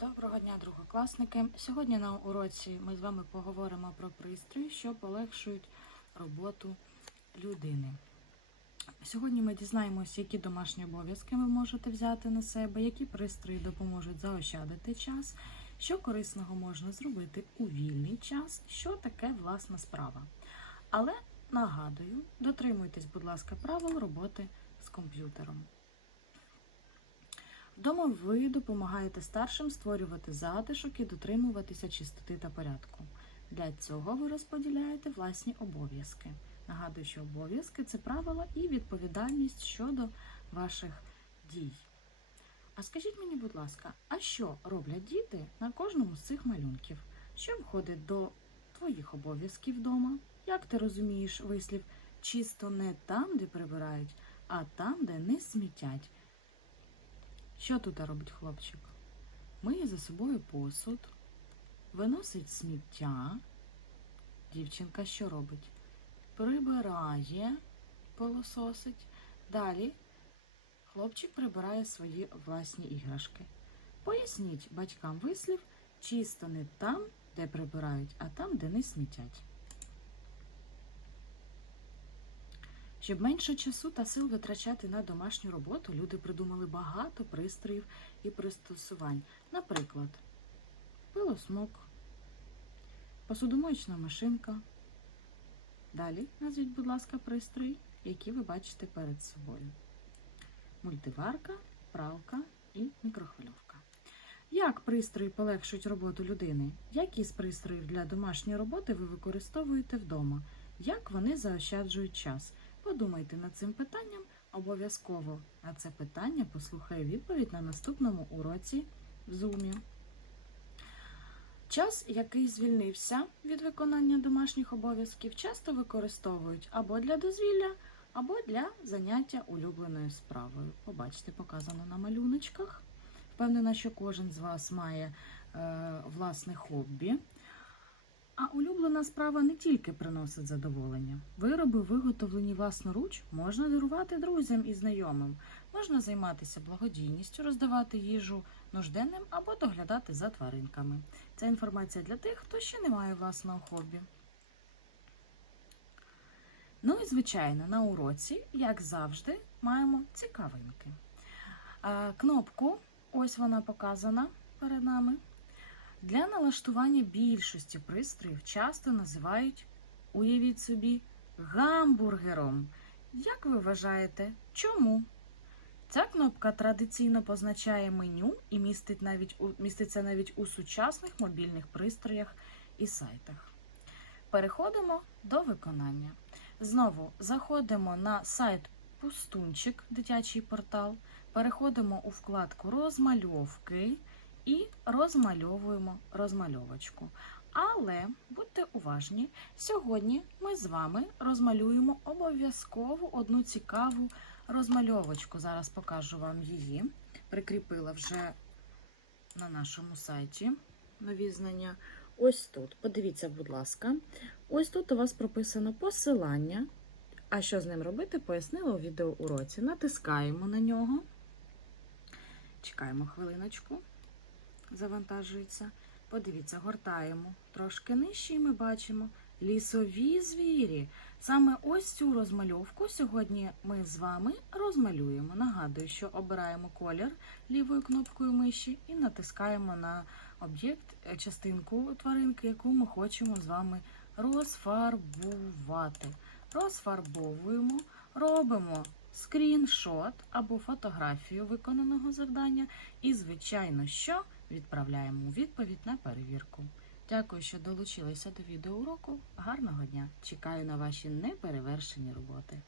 Доброго дня, другокласники. Сьогодні на уроці ми з вами поговоримо про пристрої, що полегшують роботу людини. Сьогодні ми дізнаємося, які домашні обов'язки ви можете взяти на себе, які пристрої допоможуть заощадити час, що корисного можна зробити у вільний час, що таке власна справа. Але нагадую, дотримуйтесь, будь ласка, правил роботи з комп'ютером. Вдома ви допомагаєте старшим створювати затишок і дотримуватися чистоти та порядку. Для цього ви розподіляєте власні обов'язки. Нагадую, що обов'язки це правила і відповідальність щодо ваших дій. А скажіть мені, будь ласка, а що роблять діти на кожному з цих малюнків? Що входить до твоїх обов'язків вдома? Як ти розумієш вислів чисто не там, де прибирають, а там, де не смітять? Що тут робить хлопчик? Миє за собою посуд, виносить сміття. Дівчинка що робить? Прибирає, пилососить. Далі хлопчик прибирає свої власні іграшки. Поясніть батькам вислів чисто не там, де прибирають, а там, де не смітять. Щоб менше часу та сил витрачати на домашню роботу, люди придумали багато пристроїв і пристосувань. Наприклад, пилосмок, посудомоєчна машинка. Далі назвіть, будь ласка, пристрої, які ви бачите перед собою. Мультиварка, пралка і мікрохвильовка. Як пристрої полегшують роботу людини? Які з пристроїв для домашньої роботи ви використовуєте вдома? Як вони заощаджують час? Подумайте над цим питанням обов'язково. На це питання послухаю відповідь на наступному уроці в Зумі. Час, який звільнився від виконання домашніх обов'язків, часто використовують або для дозвілля, або для заняття улюбленою справою. Побачите, показано на малюночках. Впевнена, що кожен з вас має е, власне хобі. А улюблена справа не тільки приносить задоволення. Вироби, виготовлені власноруч, можна дарувати друзям і знайомим. Можна займатися благодійністю, роздавати їжу нужденним або доглядати за тваринками. Це інформація для тих, хто ще не має власного хобі. Ну і звичайно, на уроці, як завжди, маємо цікавинки. Кнопку, ось вона показана перед нами. Для налаштування більшості пристроїв часто називають, уявіть собі, гамбургером. Як ви вважаєте, чому? Ця кнопка традиційно позначає меню і містить навіть міститься навіть у сучасних мобільних пристроях і сайтах. Переходимо до виконання. Знову заходимо на сайт Пустунчик, дитячий портал, переходимо у вкладку Розмальовки і розмальовуємо розмальовочку. Але будьте уважні, сьогодні ми з вами розмалюємо обов'язково одну цікаву розмальовочку. Зараз покажу вам її. Прикріпила вже на нашому сайті нові знання. Ось тут, подивіться, будь ласка, ось тут у вас прописано посилання. А що з ним робити, пояснила у відеоуроці. Натискаємо на нього. Чекаємо хвилиночку завантажується. Подивіться, гортаємо трошки нижче, і ми бачимо лісові звірі. Саме ось цю розмальовку сьогодні ми з вами розмалюємо. Нагадую, що обираємо колір лівою кнопкою миші і натискаємо на об'єкт, е, частинку тваринки, яку ми хочемо з вами розфарбувати. Розфарбовуємо, робимо скріншот або фотографію виконаного завдання. І, звичайно, що відправляємо відповідь на перевірку. Дякую, що долучилися до відеоуроку. Гарного дня! Чекаю на ваші неперевершені роботи.